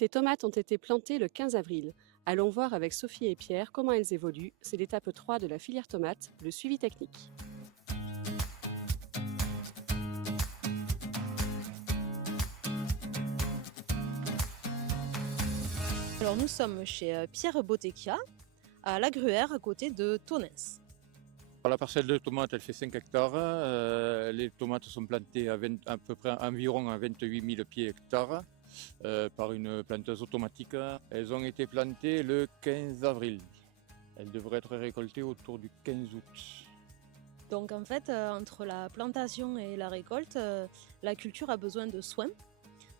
Ces tomates ont été plantées le 15 avril. Allons voir avec Sophie et Pierre comment elles évoluent. C'est l'étape 3 de la filière tomate, le suivi technique. Alors nous sommes chez Pierre Bottecchia, à La Gruère, à côté de Tonnes. La parcelle de tomates, elle fait 5 hectares. Les tomates sont plantées à peu près environ à 28 000 pieds hectares par une planteuse automatique. Elles ont été plantées le 15 avril. Elles devraient être récoltées autour du 15 août. Donc en fait, entre la plantation et la récolte, la culture a besoin de soins.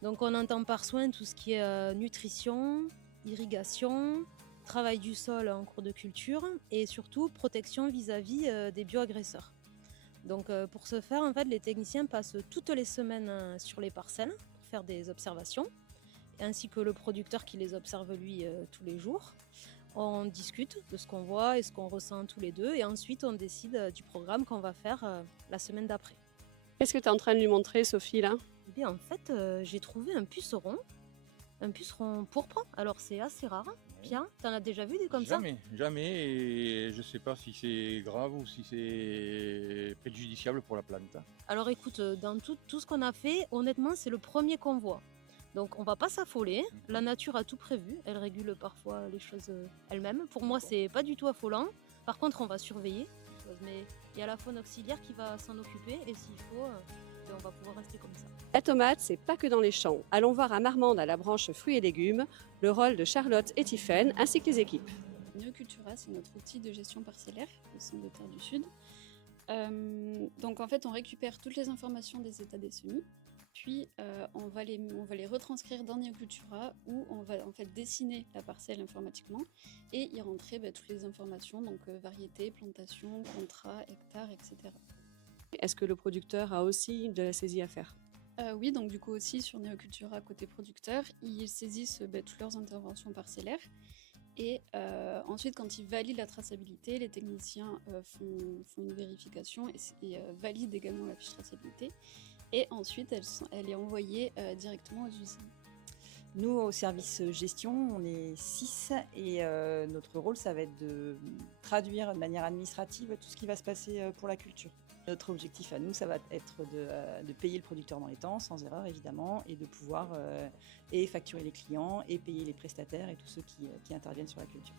Donc on entend par soins tout ce qui est nutrition, irrigation, travail du sol en cours de culture et surtout protection vis-à-vis des bioagresseurs. Donc pour ce faire, en fait, les techniciens passent toutes les semaines sur les parcelles pour faire des observations, ainsi que le producteur qui les observe lui tous les jours. On discute de ce qu'on voit et ce qu'on ressent tous les deux et ensuite on décide du programme qu'on va faire la semaine d'après. Qu'est-ce que tu es en train de lui montrer, Sophie, là? Eh bien, en fait, j'ai trouvé un puceron pourpre. Alors c'est assez rare. Pierre, t'en as déjà vu des comme ça? Jamais. Et je ne sais pas si c'est grave ou si c'est préjudiciable pour la plante. Alors écoute, dans tout ce qu'on a fait, honnêtement, c'est le premier qu'on voit. Donc on va pas s'affoler, la nature a tout prévu, elle régule parfois les choses elle-même. Pour moi, c'est pas du tout affolant. Par contre, on va surveiller, mais il y a la faune auxiliaire qui va s'en occuper et s'il faut, on va pouvoir rester comme ça. La tomate, c'est pas que dans les champs. Allons voir à Marmande, à la branche fruits et légumes, le rôle de Charlotte et Tiffaine, ainsi que les équipes. Neocultura, c'est notre outil de gestion parcellaire au Centre de Terre du Sud. Donc en fait, on récupère toutes les informations des états des semis, puis on va les retranscrire dans Neocultura où on va en fait dessiner la parcelle informatiquement et y rentrer toutes les informations, donc variété, plantation, contrat, hectare, etc. Est-ce que le producteur a aussi de la saisie à faire? Oui, donc du coup aussi sur Neocultura côté producteur, ils saisissent toutes leurs interventions parcellaires. Et ensuite, quand ils valident la traçabilité, les techniciens font une vérification et valident également la fiche traçabilité. Et ensuite, elle est envoyée directement aux usines. Nous, au service gestion, on est 6 et notre rôle, ça va être de traduire de manière administrative tout ce qui va se passer pour la culture. Notre objectif à nous, ça va être de payer le producteur dans les temps, sans erreur évidemment, et de pouvoir et facturer les clients et payer les prestataires et tous ceux qui interviennent sur la culture.